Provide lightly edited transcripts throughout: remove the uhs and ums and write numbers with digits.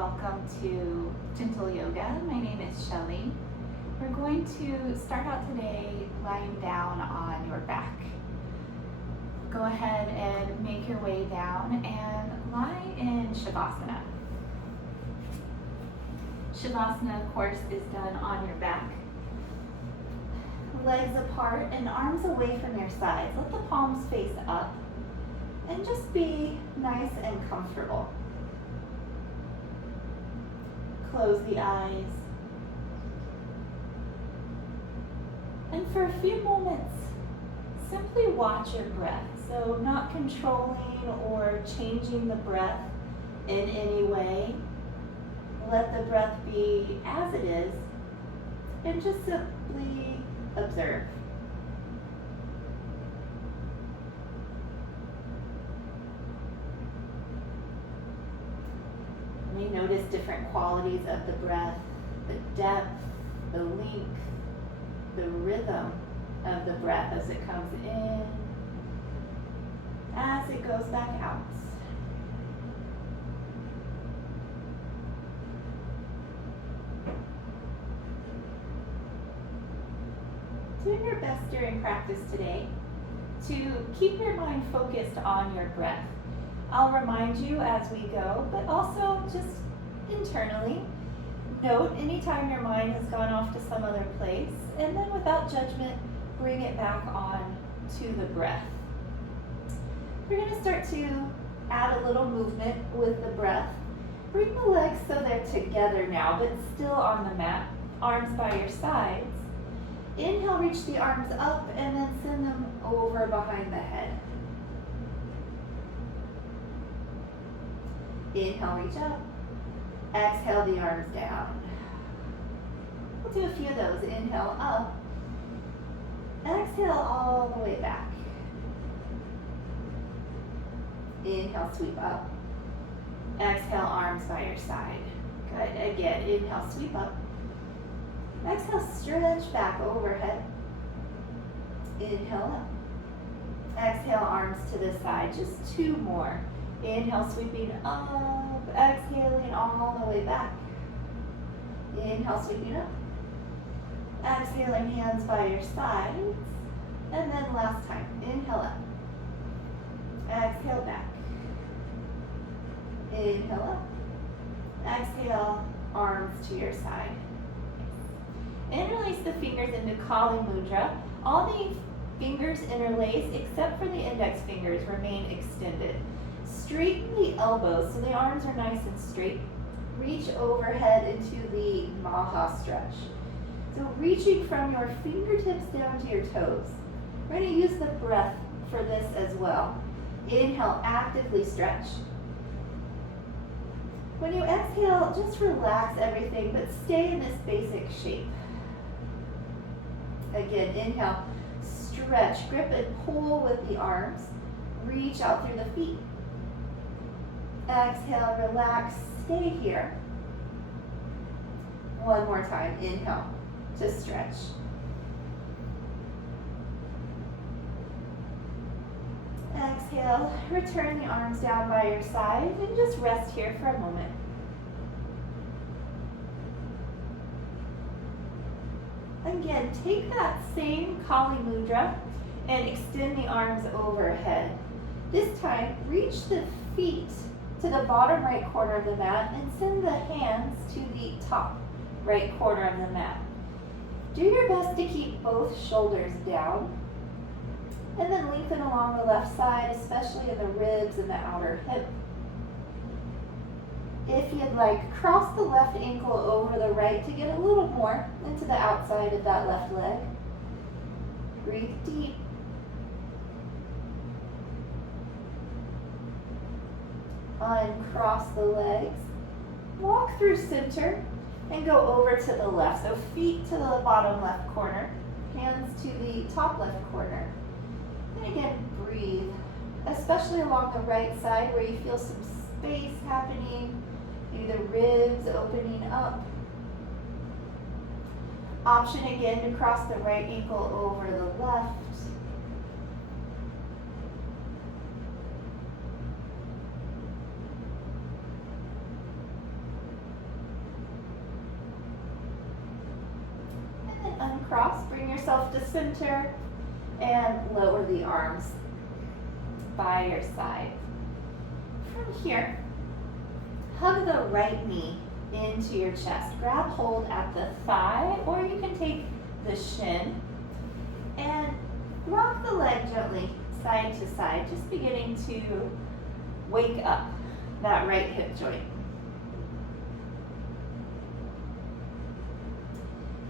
welcome to Gentle Yoga. My name is Shelley. We're going to start out today lying down on your back. Go ahead and make your way down and lie in Shavasana. Shavasana, of course, is done on your back. Legs apart and arms away from your sides. Let the palms face up and just be nice and comfortable. Close the eyes. And for a few moments, simply watch your breath. So not controlling or changing the breath in any way. Let the breath be as it is and just simply observe. You may notice different qualities of the breath, the depth, the length, the rhythm of the breath as it comes in, as it goes back out. Doing your best during practice today to keep your mind focused on your breath. I'll remind you as we go, but also just internally, note anytime your mind has gone off to some other place, and then without judgment, bring it back on to the breath. We're going to start to add a little movement with the breath. Bring the legs so they're together now, but still on the mat, arms by your sides. Inhale, reach the arms up, and then send them over behind the head. Inhale, reach up. Exhale, the arms down. We'll do a few of those. Inhale, up. Exhale, all the way back. Inhale, sweep up. Exhale, arms by your side. Good. Again, inhale, sweep up. Exhale, stretch back overhead. Inhale, up. Exhale, arms to the side. Just two more. Inhale, sweeping up. Exhaling all the way back. Inhale, sweeping up. Exhaling, hands by your sides. And then last time. Inhale up. Exhale back. Inhale up. Exhale, arms to your side. Interlace the fingers into Kali Mudra. All the fingers interlace except for the index fingers remain extended. Straighten the elbows so the arms are nice and straight. Reach overhead into the Maha stretch. So reaching from your fingertips down to your toes. We're going to use the breath for this as well. Inhale, actively stretch. When you exhale, just relax everything, but stay in this basic shape. Again, inhale, stretch, grip and pull with the arms. Reach out through the feet. Exhale, relax, stay here. One more time, inhale, to stretch. Exhale, return the arms down by your side and just rest here for a moment. Again, take that same Kali Mudra and extend the arms overhead. This time, reach the feet to the bottom right corner of the mat and send the hands to the top right corner of the mat. Do your best to keep both shoulders down and then lengthen along the left side, especially in the ribs and the outer hip. If you'd like, cross the left ankle over the right to get a little more into the outside of that left leg. Breathe deep. Uncross the legs. Walk through center and go over to the left. So feet to the bottom left corner, hands to the top left corner. And again, breathe, especially along the right side where you feel some space happening, maybe the ribs opening up. Option again to cross the right ankle over the left. cross, bring yourself to center, and lower the arms by your side. From here, hug the right knee into your chest. Grab hold at the thigh, or you can take the shin, and rock the leg gently side to side, just beginning to wake up that right hip joint.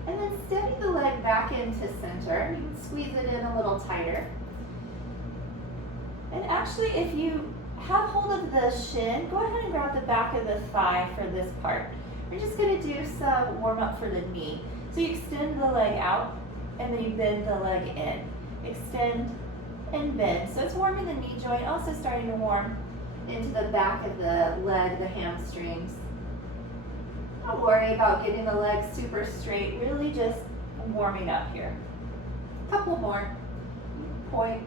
And then steady the leg back into center. You can squeeze it in a little tighter. And actually, if you have hold of the shin, go ahead and grab the back of the thigh for this part. We're just going to do some warm up for the knee. So you extend the leg out, and then you bend the leg in. Extend and bend. So it's warming the knee joint, also starting to warm into the back of the leg, the hamstrings. Don't worry about getting the leg super straight, really just warming up here. A couple more. Point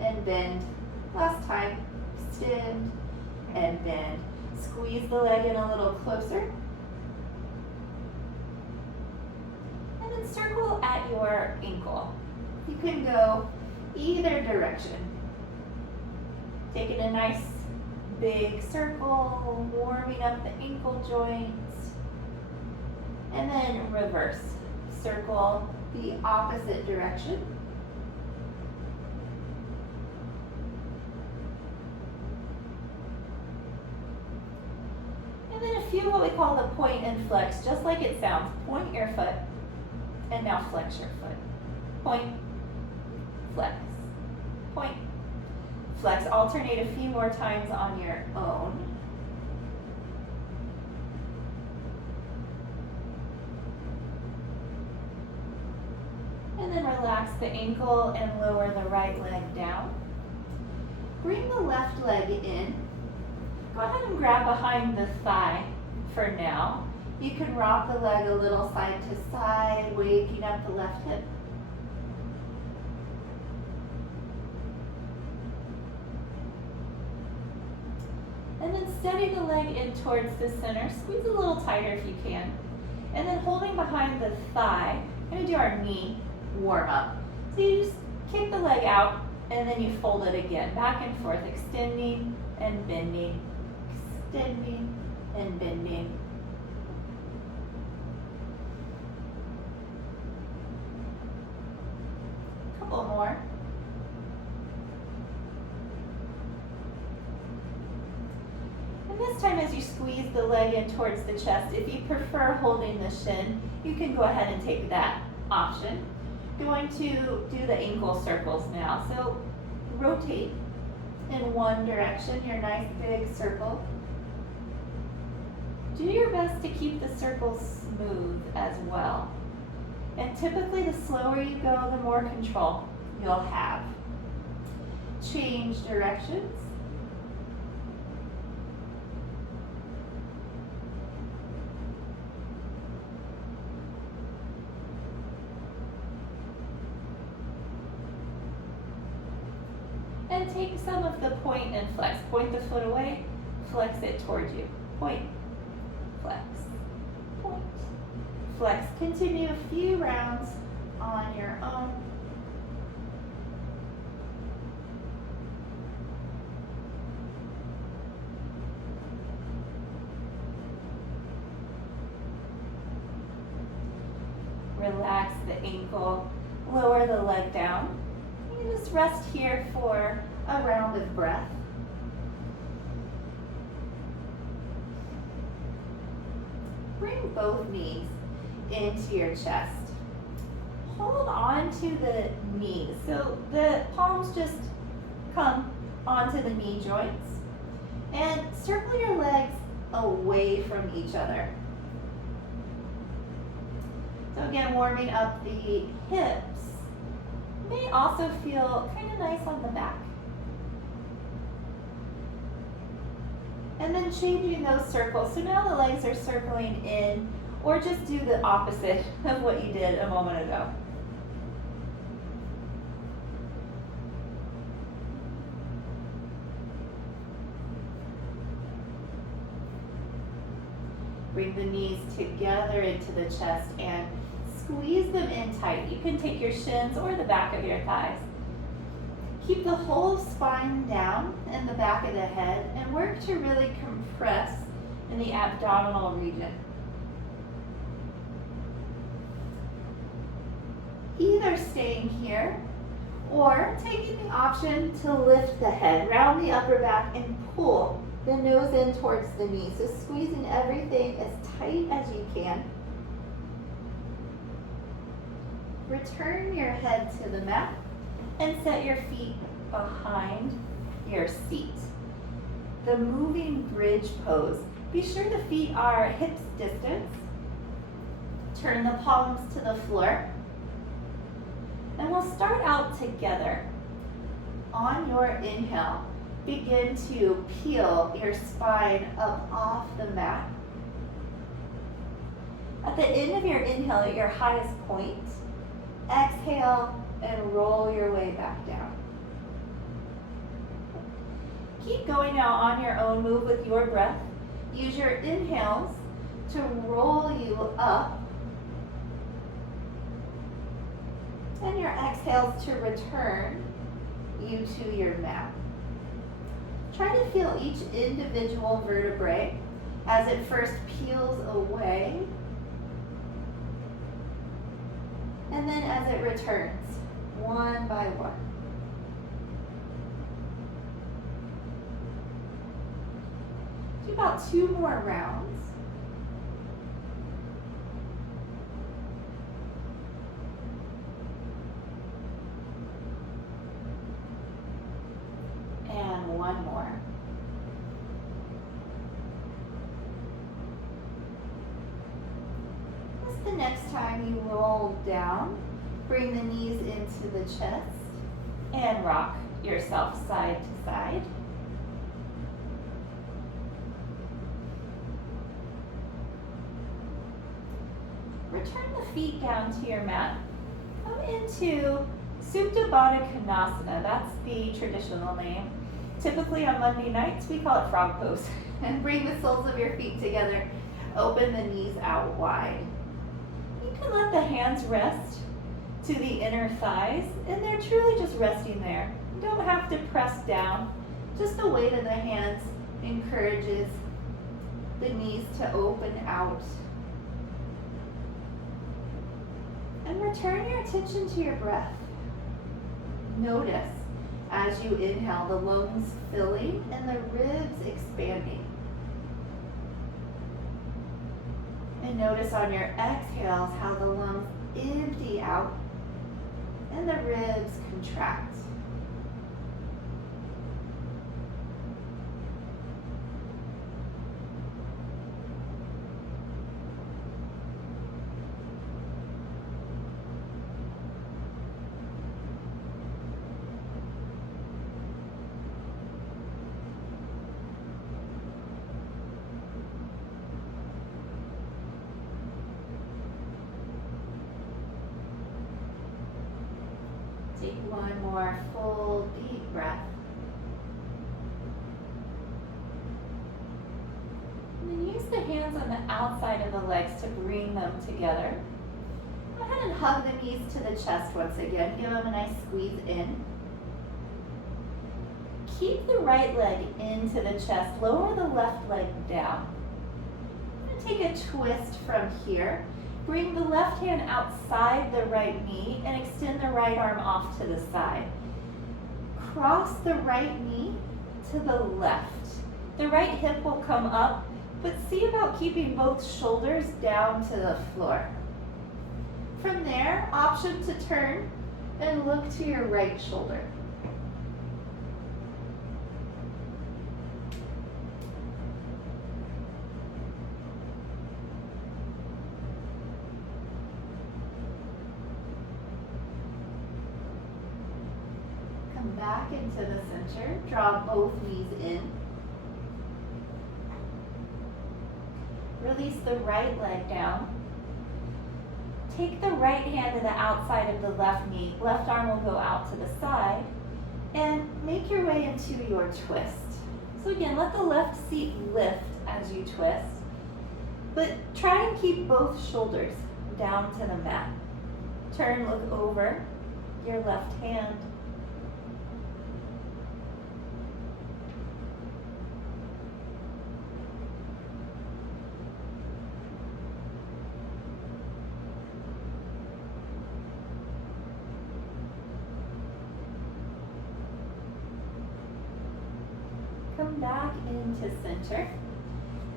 and bend. Last time, extend and bend. Squeeze the leg in a little closer. And then circle at your ankle. You can go either direction. Taking a nice big circle, warming up the ankle joints. And then reverse. Circle the opposite direction. And then a few what we call the point and flex, just like it sounds. Point your foot, and now flex your foot. Point, flex, point, flex. Alternate a few more times on your own. And then relax the ankle and lower the right leg down. Bring the left leg in. Go ahead and grab behind the thigh for now. You can rock the leg a little side to side, waking up the left hip. And then steady the leg in towards the center. Squeeze a little tighter if you can. And then holding behind the thigh, we're going to do our knee warm up. So you just kick the leg out, and then you fold it again, back and forth, extending and bending, extending and bending. Couple more. And this time, as you squeeze the leg in towards the chest, if you prefer holding the shin, you can go ahead and take that option. Going to do the ankle circles now. So rotate in one direction, your nice big circle. Do your best to keep the circles smooth as well. And typically the slower you go, the more control you'll have. Change directions. And take some of the point and flex. Point the foot away, flex it towards you. Point, flex, point, flex. Continue a few rounds on your own. Relax the ankle, lower the leg down. Just rest here for a round of breath. Bring both knees into your chest. Hold on to the knees. So the palms just come onto the knee joints. And circle your legs away from each other. So again, warming up the hips. May also feel kind of nice on the back. And then changing those circles. So now the legs are circling in, or just do the opposite of what you did a moment ago. Bring the knees together into the chest and squeeze them in tight. You can take your shins or the back of your thighs. Keep the whole spine down in the back of the head and work to really compress in the abdominal region. Either staying here or taking the option to lift the head, round the upper back, and pull the nose in towards the knees. So squeezing everything as tight as you can. Return your head to the mat and set your feet behind your seat. The moving bridge pose. Be sure the feet are hips distance. Turn the palms to the floor. And we'll start out together. On your inhale, begin to peel your spine up off the mat. At the end of your inhale, at your highest point, exhale and roll your way back down. Keep going now on your own, move with your breath. Use your inhales to roll you up and your exhales to return you to your mat. Try to feel each individual vertebrae as it first peels away and then as it returns, one by one. Do about 2 more rounds. And 1 more. The next time you roll down, bring the knees into the chest and rock yourself side to side. Return the feet down to your mat. Come into Supta Baddha Konasana. That's the traditional name. Typically on Monday nights, we call it frog pose. And bring the soles of your feet together. Open the knees out wide. You can let the hands rest to the inner thighs, and they're truly just resting there. You don't have to press down. Just the weight of the hands encourages the knees to open out. And return your attention to your breath. Notice as you inhale the lungs filling and the ribs expanding. And notice on your exhales how the lungs empty out and the ribs contract. Take 1 more full deep breath. And then use the hands on the outside of the legs to bring them together. Go ahead and hug the knees to the chest once again. Give them a nice squeeze in. Keep the right leg into the chest. Lower the left leg down. I'm going to take a twist from here. Bring the left hand outside the right knee and extend the right arm off to the side. Cross the right knee to the left. The right hip will come up, but see about keeping both shoulders down to the floor. From there, option to turn and look to your right shoulder. Back into the center, draw both knees in. Release the right leg down. Take the right hand to the outside of the left knee. Left arm will go out to the side. And make your way into your twist. So again, let the left seat lift as you twist. But try and keep both shoulders down to the mat. Turn, look over your left hand. Come back into center.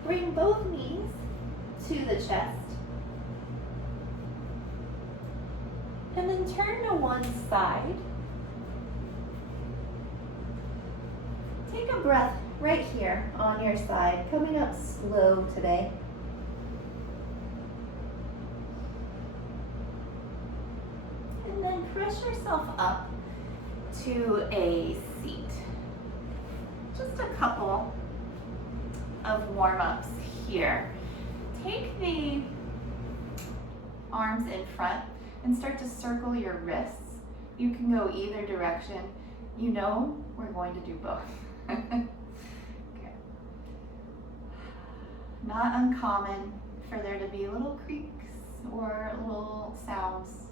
Bring both knees to the chest. And then turn to one side. Take a breath right here on your side, coming up slow today. And then press yourself up to a seat. Just a couple of warm-ups here. Take the arms in front and start to circle your wrists. You can go either direction. You know we're going to do both. Okay. Not uncommon for there to be little creaks or little sounds.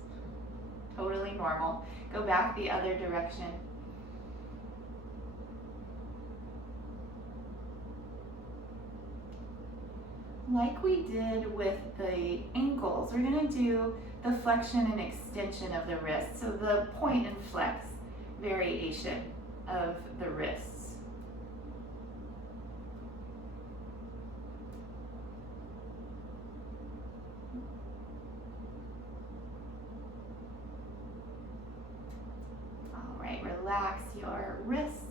Totally normal. Go back the other direction. Like we did with the ankles, we're going to do the flexion and extension of the wrist. So the point and flex variation of the wrists. All right, relax your wrists.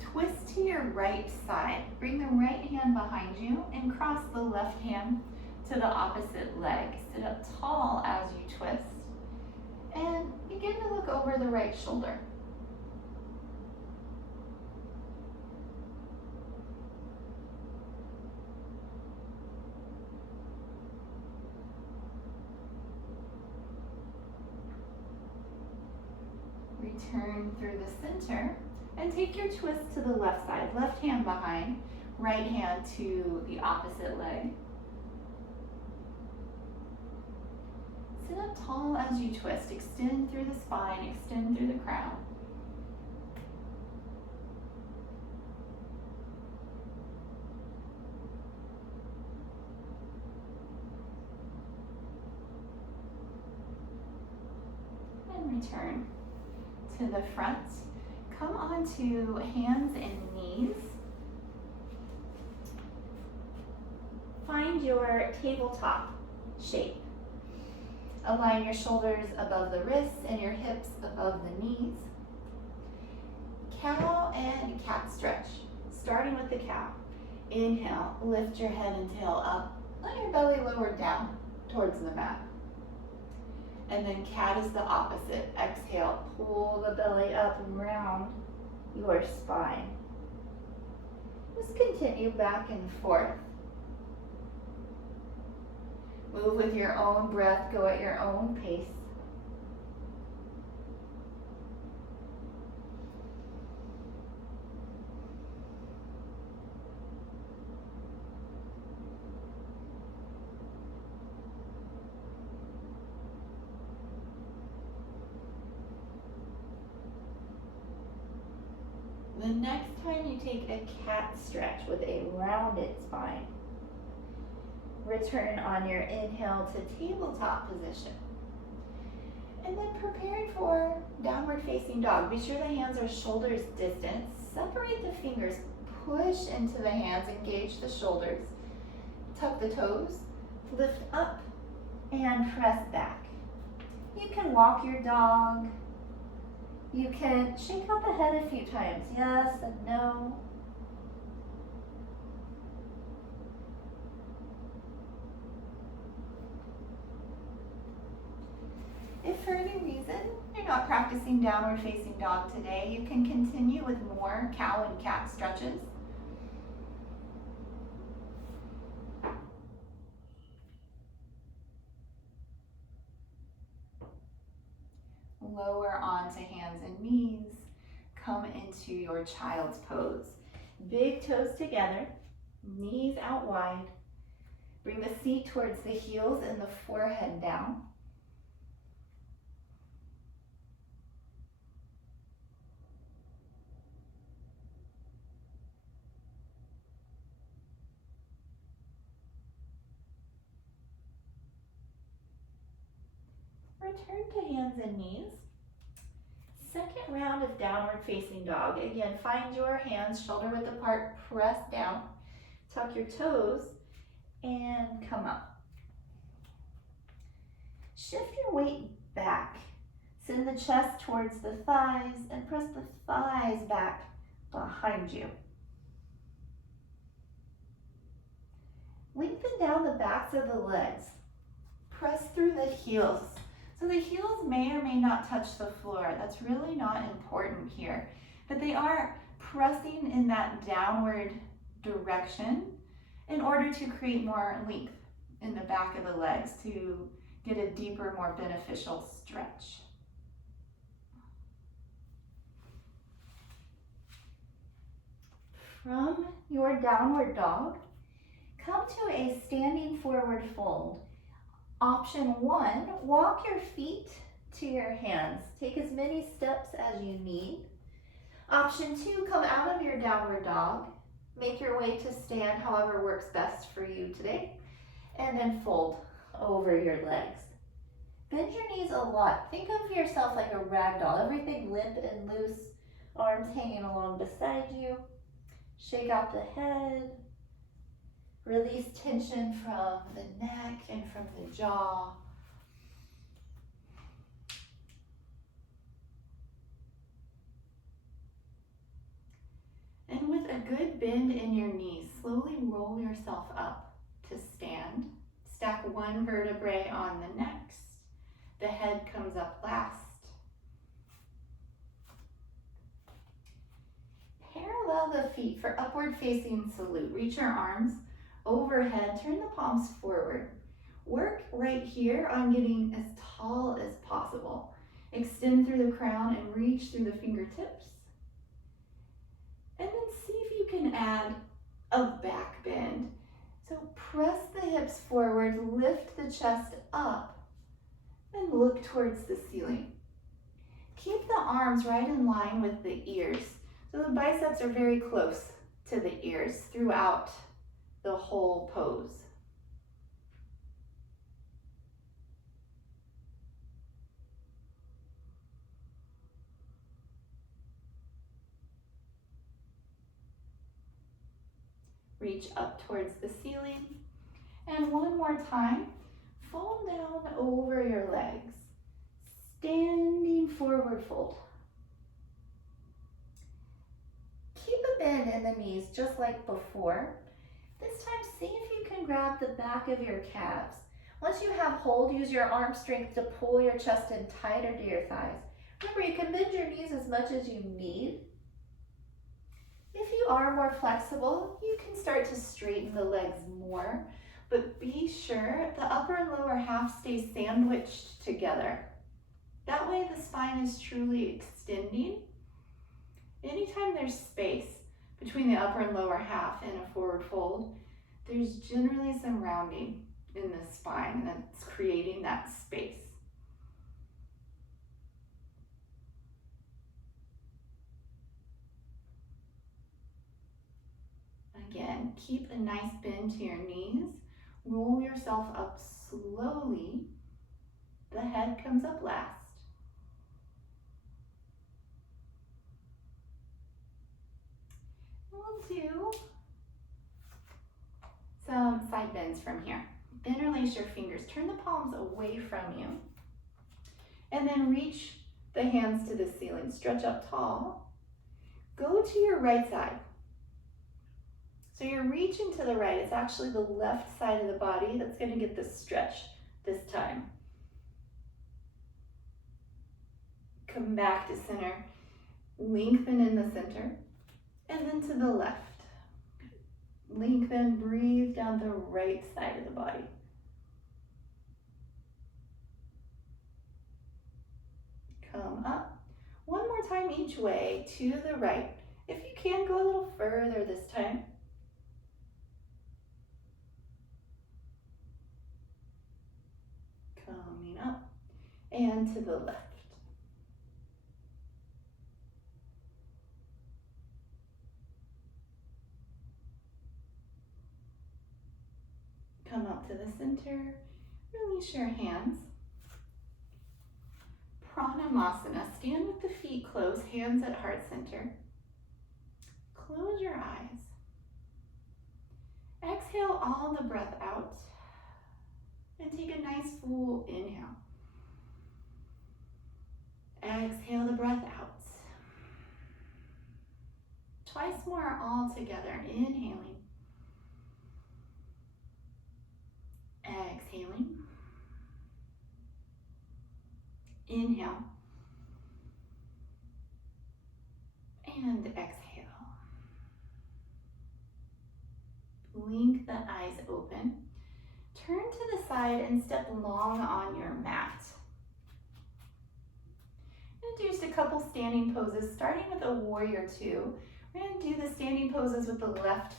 Twist to your right side. Bring the right hand behind you and cross the left hand to the opposite leg. Sit up tall as you twist and begin to look over the right shoulder. Return through the center and take your twist to the left side. Left hand behind, right hand to the opposite leg. Sit up tall as you twist. Extend through the spine, extend through the crown. And return to the front. Come onto hands and knees. Find your tabletop shape. Align your shoulders above the wrists and your hips above the knees. Cow and cat stretch. Starting with the cow. Inhale, lift your head and tail up. Let your belly lower down towards the mat. And then cat is the opposite. Exhale, pull the belly up and round your spine. Just continue back and forth. Move with your own breath, go at your own pace. The next time you take a cat stretch with a rounded spine, return on your inhale to tabletop position. And then preparing for downward facing dog. Be sure the hands are shoulders distance. Separate the fingers, push into the hands, engage the shoulders. Tuck the toes, lift up, and press back. You can walk your dog. You can shake out the head a few times, yes and no. If for any reason you're not practicing downward facing dog today, you can continue with more cow and cat stretches. Lower onto hands and knees. Come into your child's pose. Big toes together, knees out wide. Bring the seat towards the heels and the forehead down. Return to hands and knees. Second round of downward facing dog. Again, find your hands shoulder width apart, press down, tuck your toes, and come up. Shift your weight back. Send the chest towards the thighs and press the thighs back behind you. Lengthen down the backs of the legs. Press through the heels. So the heels may or may not touch the floor. That's really not important here, but they are pressing in that downward direction in order to create more length in the back of the legs to get a deeper, more beneficial stretch. From your downward dog, come to a standing forward fold. Option 1, walk your feet to your hands. Take as many steps as you need. Option 2, come out of your downward dog. Make your way to stand, however works best for you today. And then fold over your legs. Bend your knees a lot. Think of yourself like a rag doll. Everything limp and loose. Arms hanging along beside you. Shake out the head. Release tension from the neck and from the jaw. And with a good bend in your knees, slowly roll yourself up to stand. Stack one vertebrae on the next. The head comes up last. Parallel the feet for upward facing salute. Reach your arms overhead, turn the palms forward. Work right here on getting as tall as possible. Extend through the crown and reach through the fingertips. And then see if you can add a back bend. So press the hips forward, lift the chest up, and look towards the ceiling. Keep the arms right in line with the ears. So the biceps are very close to the ears throughout the whole pose. Reach up towards the ceiling. And one more time, fold down over your legs. Standing forward fold. Keep a bend in the knees just like before. This time, see if you can grab the back of your calves. Once you have hold, use your arm strength to pull your chest in tighter to your thighs. Remember, you can bend your knees as much as you need. If you are more flexible, you can start to straighten the legs more, but be sure the upper and lower half stay sandwiched together. That way the spine is truly extending. Anytime there's space between the upper and lower half in a forward fold, there's generally some rounding in the spine that's creating that space. Again, keep a nice bend to your knees. Roll yourself up slowly. The head comes up last. We'll do some side bends from here. Interlace your fingers. Turn the palms away from you. And then reach the hands to the ceiling. Stretch up tall. Go to your right side. So you're reaching to the right. It's actually the left side of the body that's going to get the stretch this time. Come back to center. Lengthen in the center. And then to the left. Lengthen, breathe down the right side of the body. Come up. One more time each way to the right. If you can, go a little further this time. and to the left. Come up to the center, release your hands. Pranamasana, stand with the feet closed, hands at heart center. Close your eyes. Exhale all the breath out and take a nice full inhale. Exhale the breath out. Twice more all together, inhaling. Exhaling. Inhale. And exhale. Blink the eyes open. Turn to the side and step long on your mat. I'm going to do just a couple standing poses, starting with a warrior two. We're going to do the standing poses with the left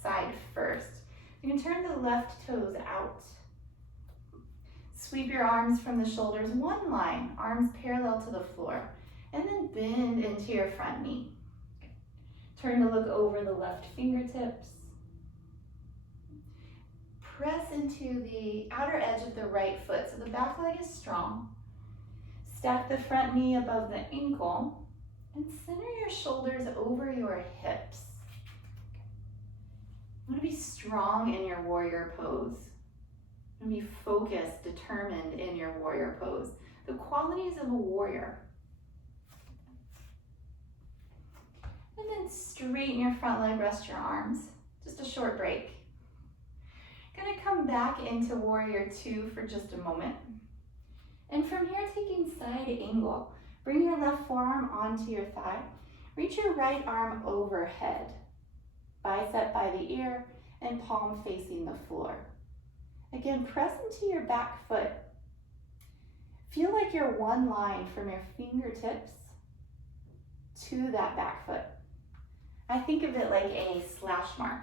side first. You can turn the left toes out. Sweep your arms from the shoulders, one line, arms parallel to the floor, and then bend into your front knee. Turn to look over the left fingertips. Press into the outer edge of the right foot so the back leg is strong. Stack the front knee above the ankle and center your shoulders over your hips. You want to be strong in your warrior pose. You want to be focused, determined in your warrior pose. The qualities of a warrior. And then straighten your front leg, rest your arms. Just a short break. Gonna come back into warrior two for just a moment. And from here, taking side angle. Bring your left forearm onto your thigh. Reach your right arm overhead. Bicep by the ear and palm facing the floor. Again, press into your back foot. Feel like you're one line from your fingertips to that back foot. I think of it like a slash mark.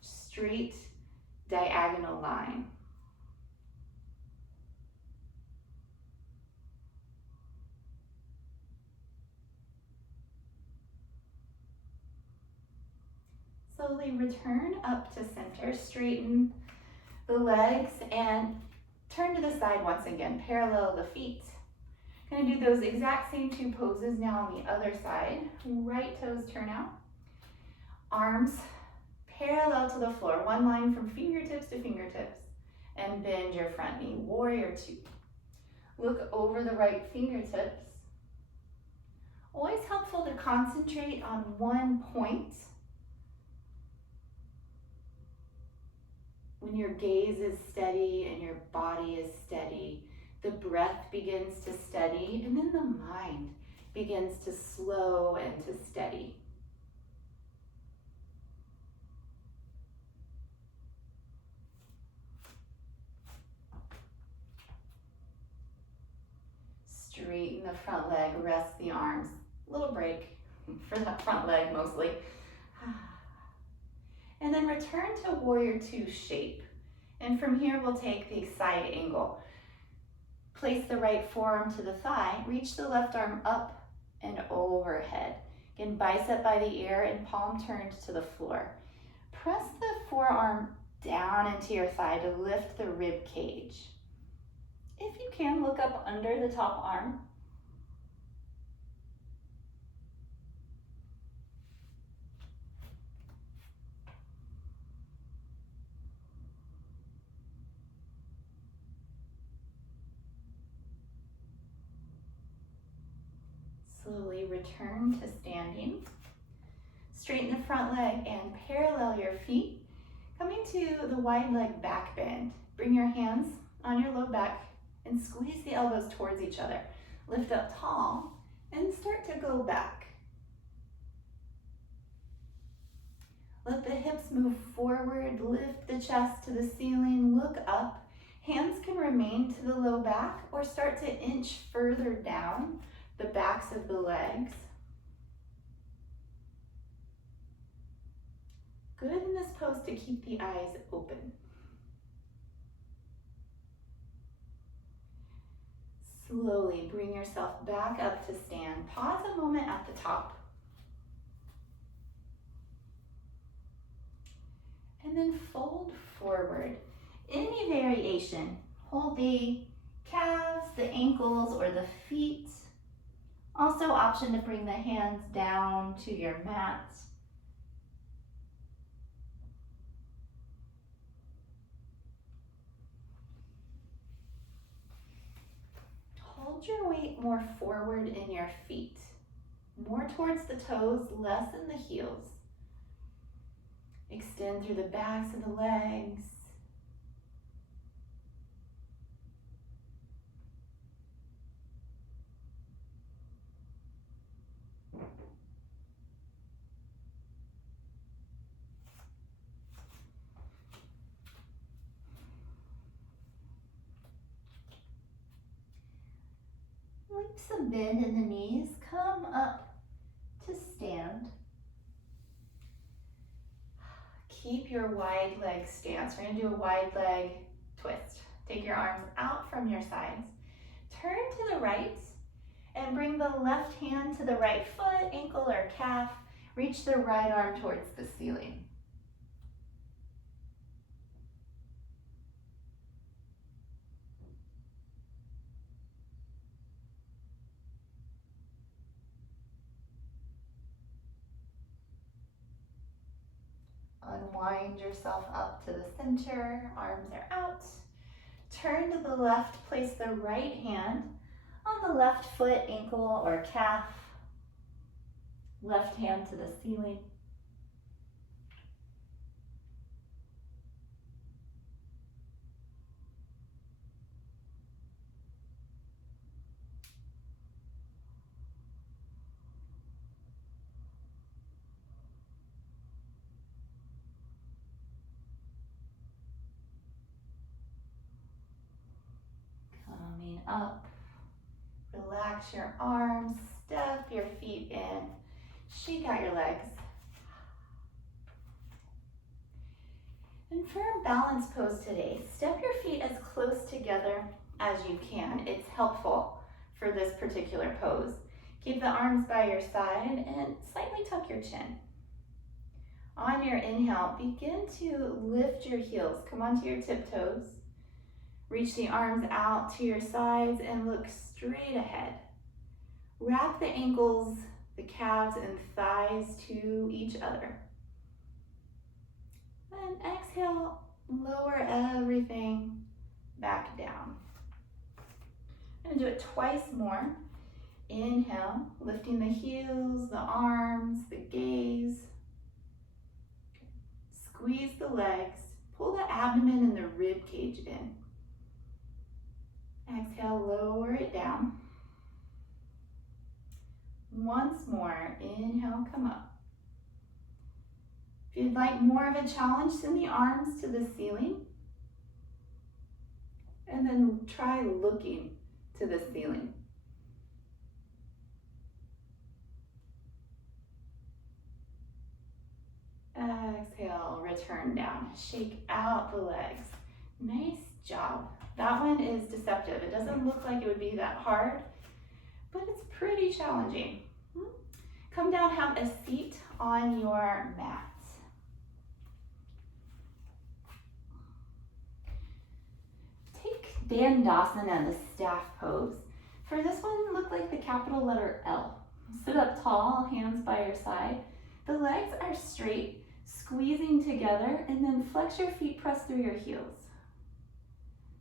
Straight diagonal line. Slowly return up to center, straighten the legs and turn to the side once again, parallel the feet. Gonna do those exact same two poses now on the other side. Right toes turn out, arms parallel to the floor, one line from fingertips to fingertips, and bend your front knee, warrior two. Look over the right fingertips. Always helpful to concentrate on one point. When your gaze is steady and your body is steady, the breath begins to steady, and then the mind begins to slow and to steady. Straighten the front leg, rest the arms. Little break for that front leg mostly. And then return to warrior two shape. And from here we'll take the side angle. Place the right forearm to the thigh, reach the left arm up and overhead. Again, bicep by the ear and palm turned to the floor. Press the forearm down into your thigh to lift the rib cage. If you can, look up under the top arm. Slowly return to standing. Straighten the front leg and parallel your feet. Coming to the wide leg back bend. Bring your hands on your low back and squeeze the elbows towards each other. Lift up tall and start to go back. Let the hips move forward, lift the chest to the ceiling, look up. Hands can remain to the low back or start to inch further down the backs of the legs. Good in this pose to keep the eyes open. Slowly bring yourself back up to stand. Pause a moment at the top. And then fold forward. Any variation. Hold the calves, the ankles, or the feet. Also option to bring the hands down to your mat. Hold your weight more forward in your feet. More towards the toes, less in the heels. Extend through the backs of the legs. Leave some bend in the knees. Come up to stand. Keep your wide leg stance. We're going to do a wide leg twist. Take your arms out from your sides. Turn to the right and bring the left hand to the right foot, ankle, or calf. Reach the right arm towards the ceiling. Unwind yourself up to the center, arms are out. Turn to the left, place the right hand on the left foot, ankle, or calf. Left hand to the ceiling. Coming up, relax your arms, step your feet in, shake out your legs. And for a balance pose today, step your feet as close together as you can. It's helpful for this particular pose. Keep the arms by your side and slightly tuck your chin. On your inhale, begin to lift your heels. Come onto your tiptoes. Reach the arms out to your sides and look straight ahead. Wrap the ankles, the calves, and thighs to each other. Then exhale, lower everything back down. I'm going to do it twice more. Inhale, lifting the heels, the arms, the gaze. Squeeze the legs, pull the abdomen and the rib cage in. Exhale, lower it down. Once more, inhale, come up. If you'd like more of a challenge, send the arms to the ceiling. And then try looking to the ceiling. Exhale, return down. Shake out the legs. Nice job. That one is deceptive. It doesn't look like it would be that hard, but it's pretty challenging. Come down, have a seat on your mat. Take Dandasana, the staff pose. For this one, look like the capital letter L. Sit up tall, hands by your side. The legs are straight, squeezing together, and then flex your feet, press through your heels.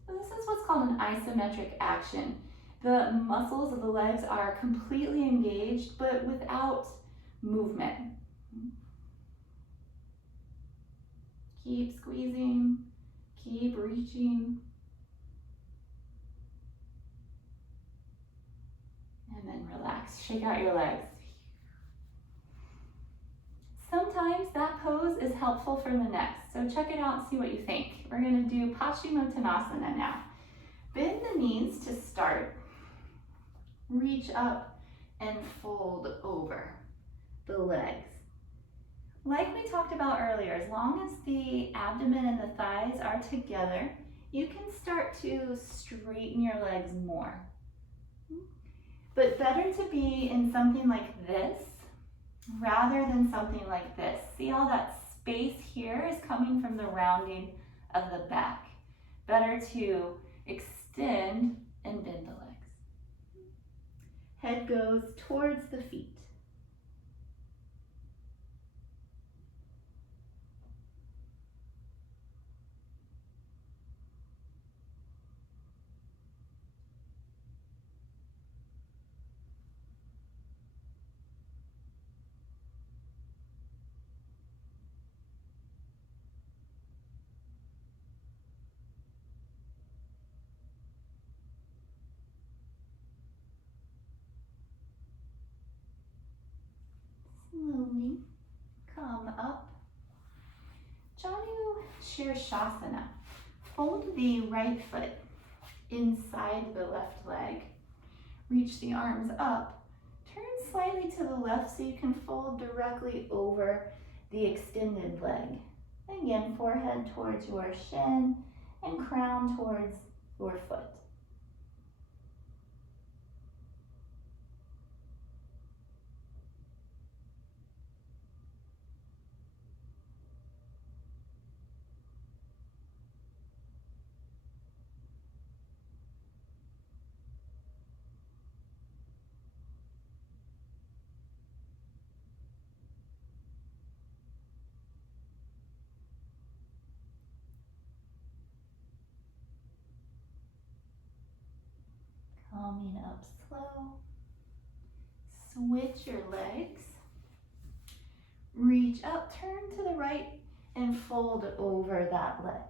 So this is what's called an isometric action. The muscles of the legs are completely engaged, but without movement. Keep squeezing, keep reaching. And then relax, shake out your legs. Sometimes that pose is helpful for the next, so check it out and see what you think. We're going to do Paschimottanasana now. Bend the knees to start. Reach up and fold over the legs. Like we talked about earlier, as long as the abdomen and the thighs are together, you can start to straighten your legs more. But better to be in something like this rather than something like this. See how that space here is coming from the rounding of the back. Better to extend and bend the legs. Head goes towards the feet. Slowly come up. Janu Shirshasana. Fold the right foot inside the left leg. Reach the arms up. Turn slightly to the left so you can fold directly over the extended leg. Again, forehead towards your shin and crown towards your foot. Coming up slow. Switch your legs. Reach up, turn to the right, and fold over that leg.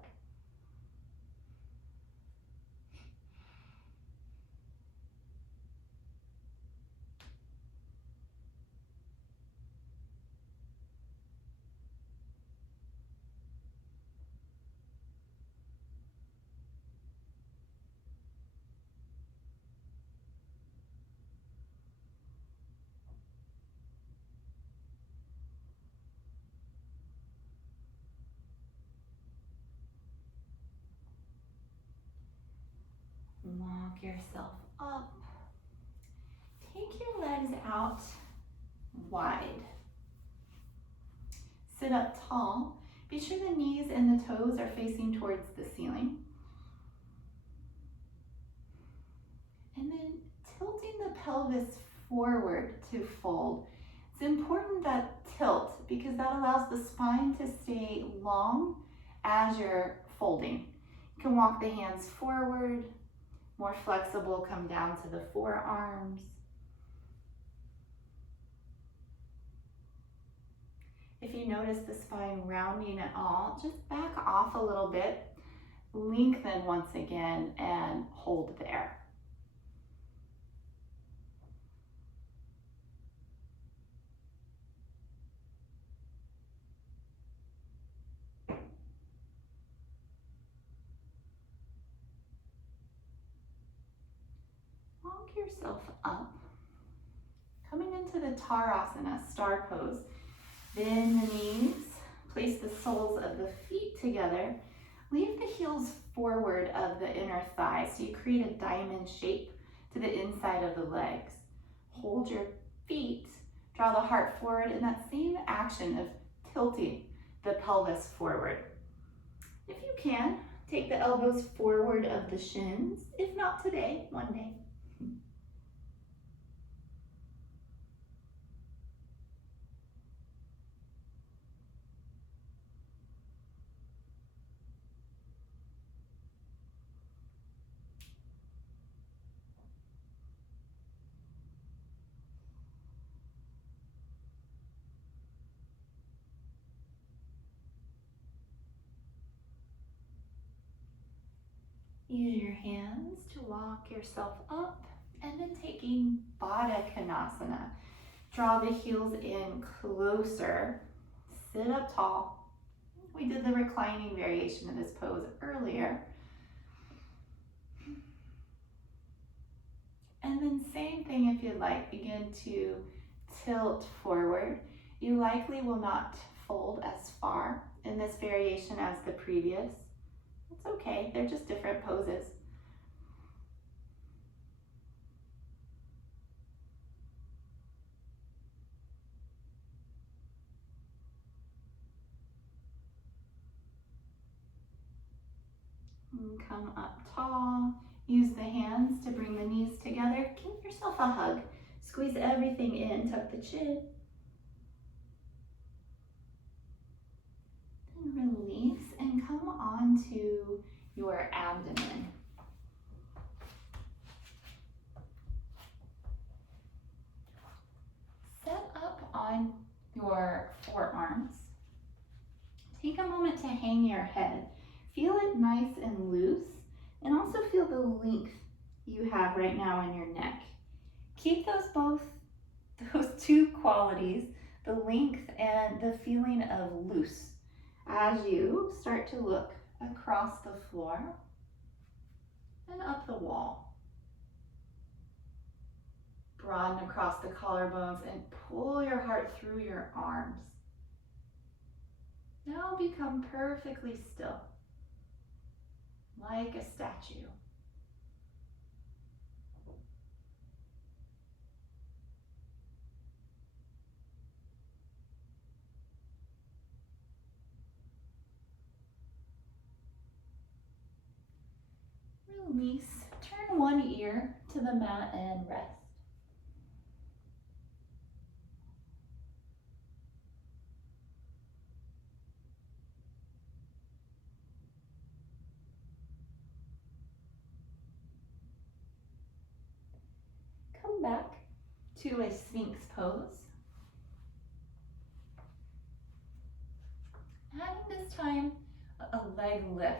Walk yourself up. Take your legs out wide. Sit up tall. Be sure the knees and the toes are facing towards the ceiling. And then tilting the pelvis forward to fold. It's important that tilt because that allows the spine to stay long as you're folding. You can walk the hands forward. More flexible, come down to the forearms. If you notice the spine rounding at all, just back off a little bit, lengthen once again, and hold there. Walk yourself up. Coming into the Tarasana, star pose. Bend the knees, place the soles of the feet together. Leave the heels forward of the inner thigh so you create a diamond shape to the inside of the legs. Hold your feet, draw the heart forward in that same action of tilting the pelvis forward. If you can, take the elbows forward of the shins. If not today, one day. Use your hands to walk yourself up, and then taking Baddha Konasana. Draw the heels in closer, sit up tall. We did the reclining variation of this pose earlier. And then same thing if you'd like, begin to tilt forward. You likely will not fold as far in this variation as the previous. It's okay, they're just different poses. And come up tall. Use the hands to bring the knees together. Give yourself a hug. Squeeze everything in, tuck the chin. Then release and come onto your abdomen. Set up on your forearms. Take a moment to hang your head. Feel it nice and loose, and also feel the length you have right now in your neck. Keep those two qualities, the length and the feeling of loose, as you start to look across the floor and up the wall. Broaden across the collarbones and pull your heart through your arms. Now become perfectly still, like a statue. Release. Turn one ear to the mat and rest. Come back to a Sphinx pose. Adding this time a leg lift.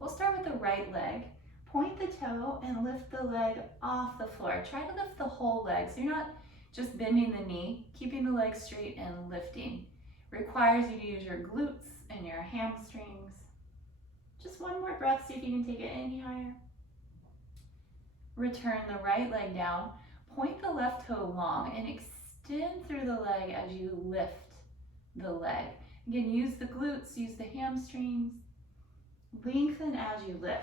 We'll start with the right leg. Point the toe and lift the leg off the floor. Try to lift the whole leg, so you're not just bending the knee, keeping the leg straight and lifting. Requires you to use your glutes and your hamstrings. Just one more breath, see if you can take it any higher. Return the right leg down. Point the left toe long and extend through the leg as you lift the leg. Again, use the glutes, use the hamstrings. Lengthen as you lift.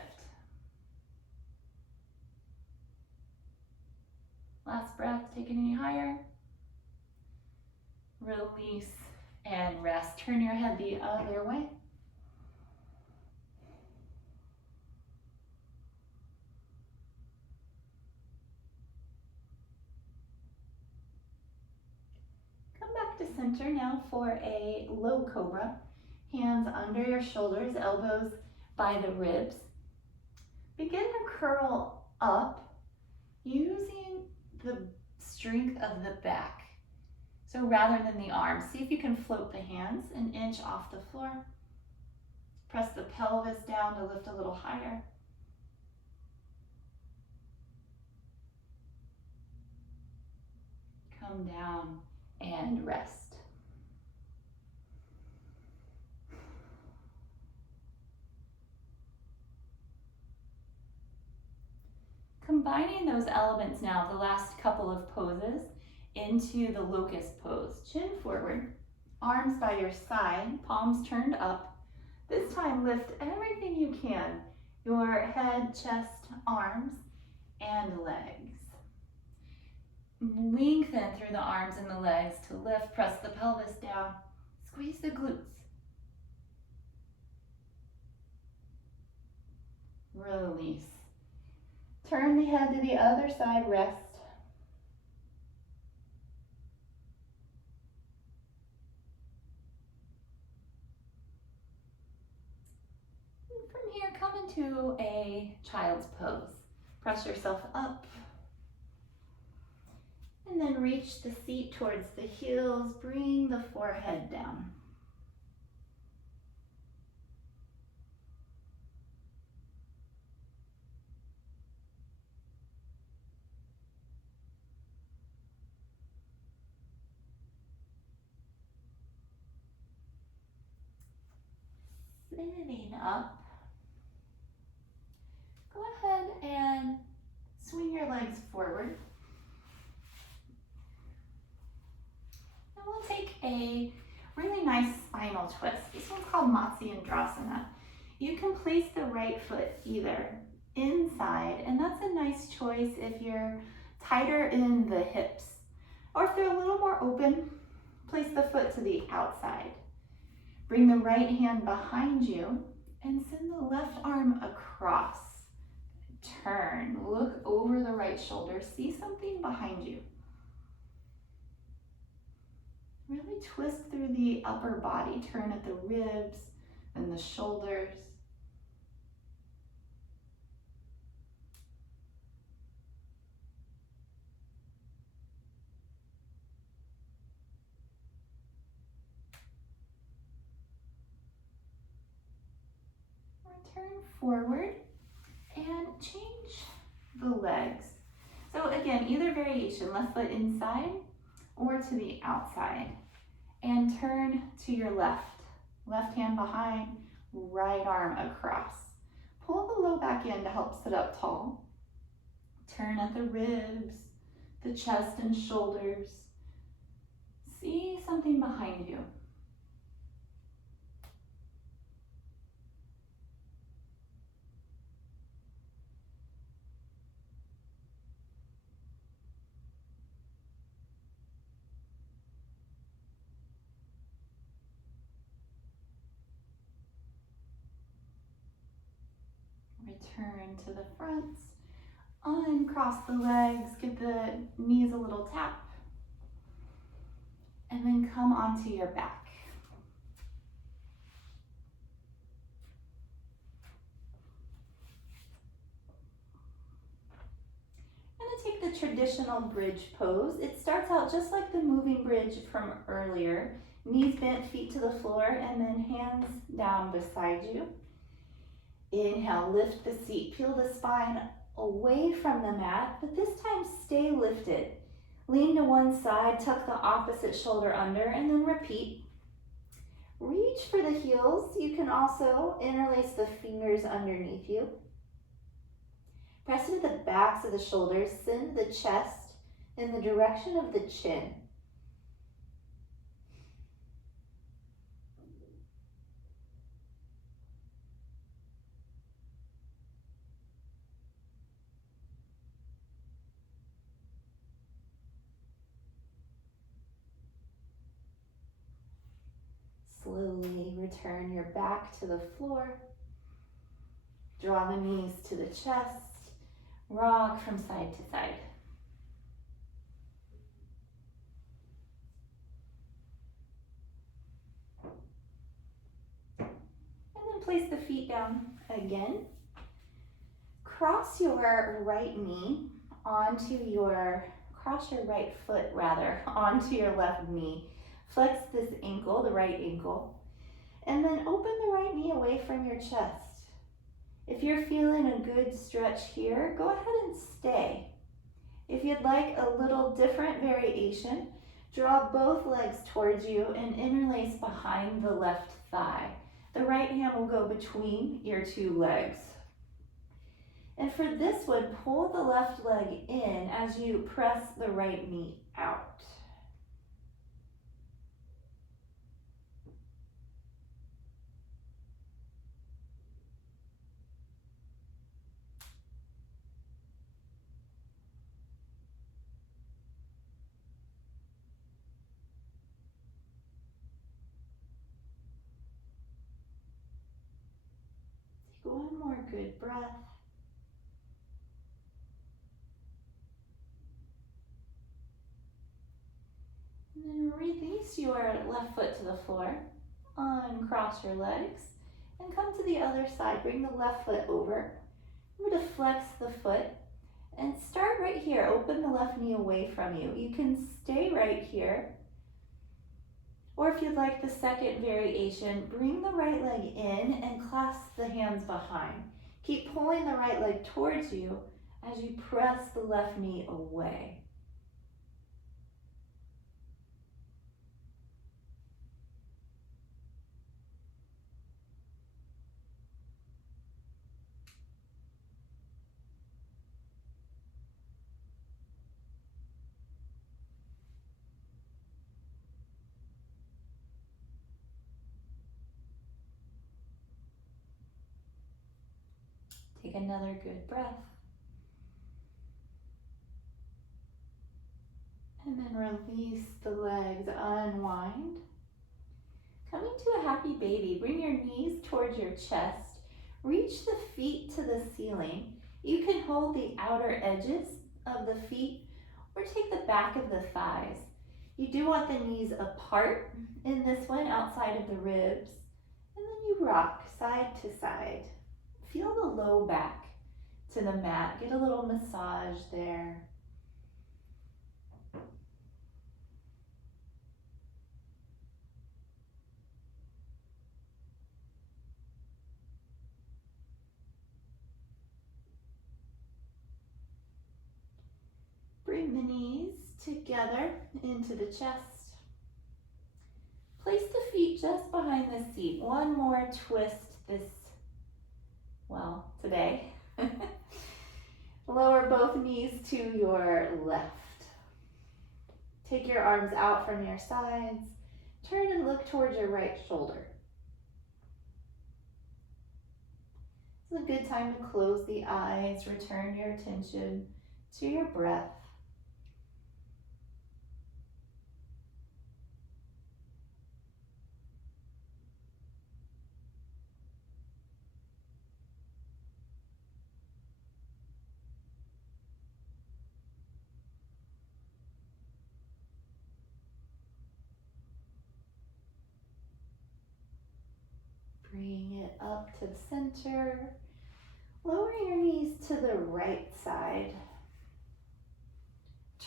Last breath, take it any higher. Release and rest. Turn your head the other way. Come back to center now for a low cobra. Hands under your shoulders, elbows by the ribs. Begin to curl up using the strength of the back. So rather than the arms, see if you can float the hands an inch off the floor. Press the pelvis down to lift a little higher. Come down and rest. Combining those elements now, the last couple of poses, into the locust pose. Chin forward, arms by your side, palms turned up. This time lift everything you can, your head, chest, arms, and legs. Lengthen through the arms and the legs to lift, press the pelvis down, squeeze the glutes. Release. Turn the head to the other side, rest. And from here, come into a child's pose. Press yourself up. And then reach the seat towards the heels. Bring the forehead down. Sitting up, go ahead and swing your legs forward. Now we'll take a really nice spinal twist. This one's called Matsyendrasana. You can place the right foot either inside, and that's a nice choice if you're tighter in the hips. Or if they're a little more open, place the foot to the outside. Bring the right hand behind you and send the left arm across cross, turn, look over the right shoulder, see something behind you. Really twist through the upper body, turn at the ribs and the shoulders. Turn forward and change the legs. So again, either variation, left foot inside or to the outside. And turn to your left. Left hand behind, right arm across. Pull the low back in to help sit up tall. Turn at the ribs, the chest and shoulders. See something behind you. Return to the front, uncross the legs, give the knees a little tap, and then come onto your back. I'm going to take the traditional bridge pose. It starts out just like the moving bridge from earlier. Knees bent, feet to the floor, and then hands down beside you. Inhale, lift the seat, peel the spine away from the mat, but this time stay lifted. Lean to one side, tuck the opposite shoulder under, and then repeat. Reach for the heels. You can also interlace the fingers underneath you. Press into the backs of the shoulders, send the chest in the direction of the chin. Slowly return your back to the floor. Draw the knees to the chest. Rock from side to side. And then place the feet down again. Cross your right knee cross your right foot onto your left knee. Flex this ankle, the right ankle, and then open the right knee away from your chest. If you're feeling a good stretch here, go ahead and stay. If you'd like a little different variation, draw both legs towards you and interlace behind the left thigh. The right hand will go between your two legs. And for this one, pull the left leg in as you press the right knee out. Take one more good breath. And then release your left foot to the floor. Uncross your legs and come to the other side. Bring the left foot over. Remember to flex the foot and start right here. Open the left knee away from you. You can stay right here. Or if you'd like the second variation, bring the right leg in and clasp the hands behind. Keep pulling the right leg towards you as you press the left knee away. Take another good breath. And then release the legs, unwind. Coming to a happy baby, bring your knees towards your chest. Reach the feet to the ceiling. You can hold the outer edges of the feet or take the back of the thighs. You do want the knees apart in this one, outside of the ribs. And then you rock side to side. Feel the low back to the mat. Get a little massage there. Bring the knees together into the chest. Place the feet just behind the seat. One more twist today. Lower both knees to your left. Take your arms out from your sides. Turn and look towards your right shoulder. It's a good time to close the eyes. Return your attention to your breath. Bring it up to the center. Lower your knees to the right side.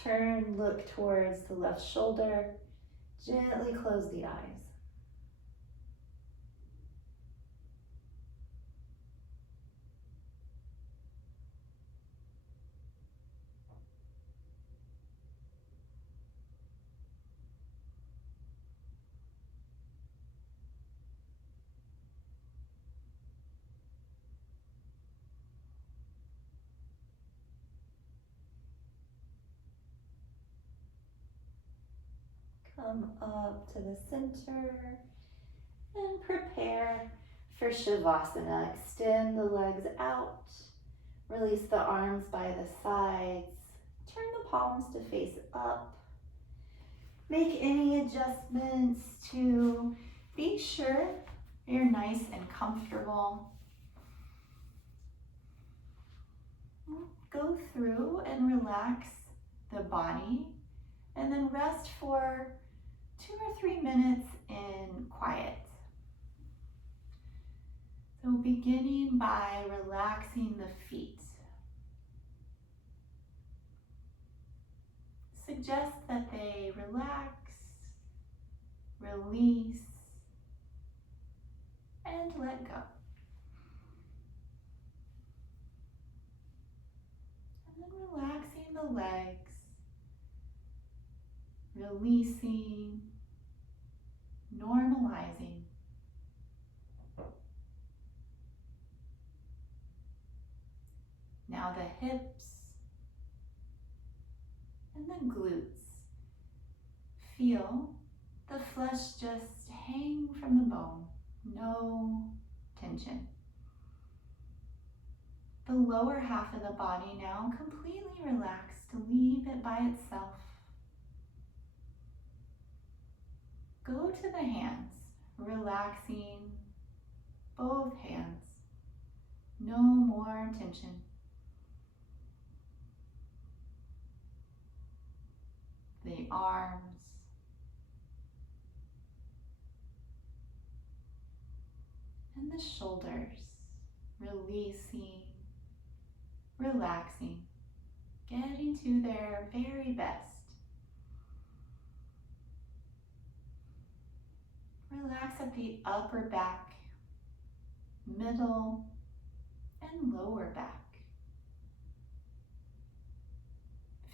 Turn, look towards the left shoulder. Gently close the eyes. Come up to the center and prepare for Shavasana. Extend the legs out. Release the arms by the sides. Turn the palms to face up. Make any adjustments to be sure you're nice and comfortable. Go through and relax the body and then rest for 2 or 3 minutes in quiet. So beginning by relaxing the feet. Suggest that they relax, release, and let go. And then relaxing the legs, releasing, normalizing. Now the hips and the glutes. Feel the flesh just hang from the bone, no tension. The lower half of the body now completely relaxed. Leave it by itself. Go to the hands, relaxing both hands. No more tension. The arms. And the shoulders, releasing, relaxing, getting to their very best. Relax at the upper back, middle, and lower back.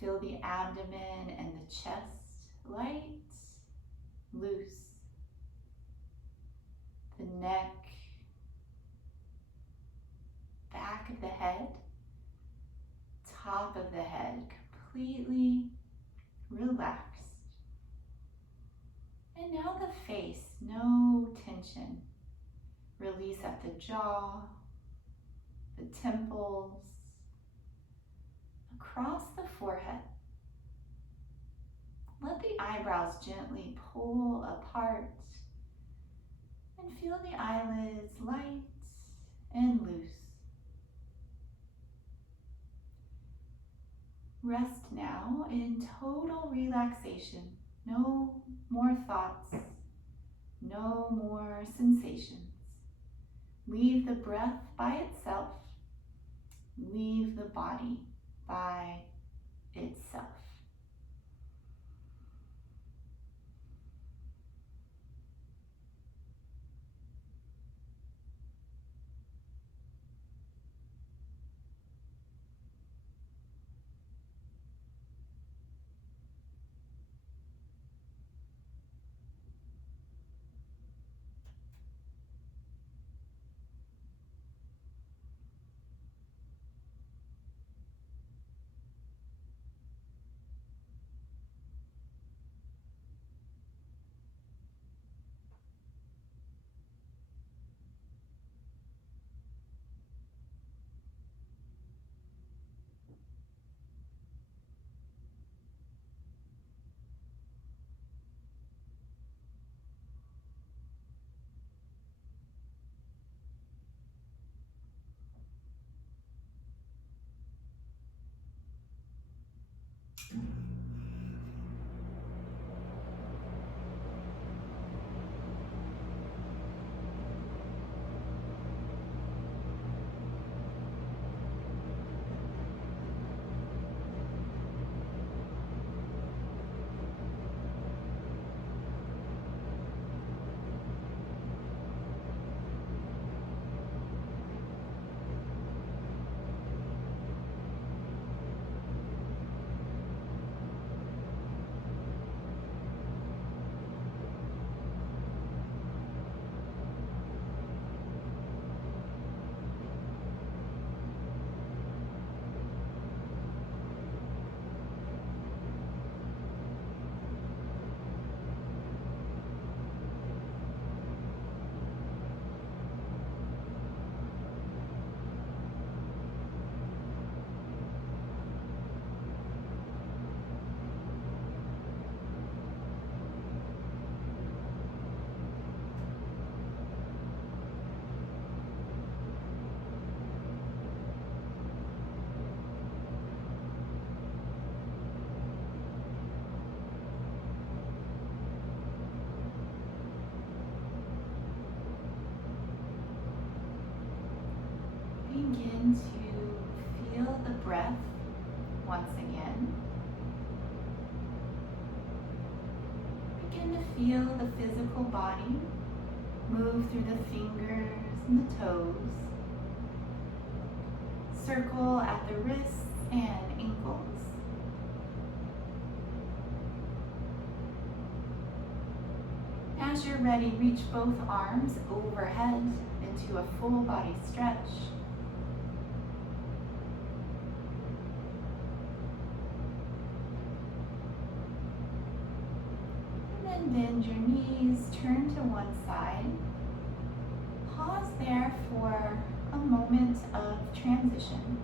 Feel the abdomen and the chest light, loose. The neck, back of the head, top of the head, completely relaxed. And now the face, no tension. Release at the jaw, the temples, across the forehead. Let the eyebrows gently pull apart and feel the eyelids light and loose. Rest now in total relaxation. No more thoughts, no more sensations. Leave the breath by itself. Leave the body by itself. Begin to feel the breath once again. Begin to feel the physical body move through the fingers and the toes. Circle at the wrists and ankles. As you're ready, reach both arms overhead into a full body stretch. And then bend your knees, turn to one side. Pause there for a moment of transition.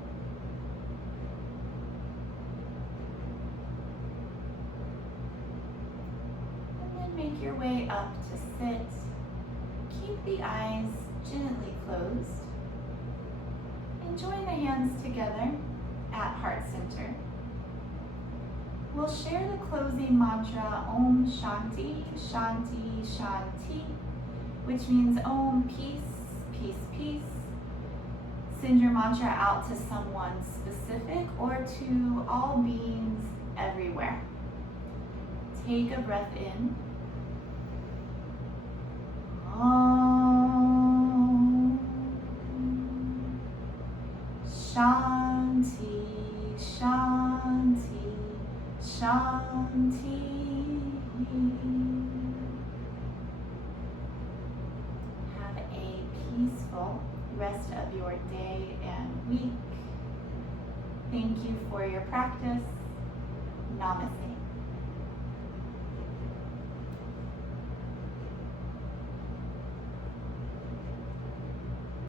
Make your way up to sit. Keep the eyes gently closed. And join the hands together at heart center. We'll share the closing mantra Om Shanti, Shanti, Shanti, which means Om, peace, peace, peace. Send your mantra out to someone specific or to all beings everywhere. Take a breath in. Om Shanti, Shanti, Shanti. Have a peaceful rest of your day and week. Thank you for your practice. Namaste.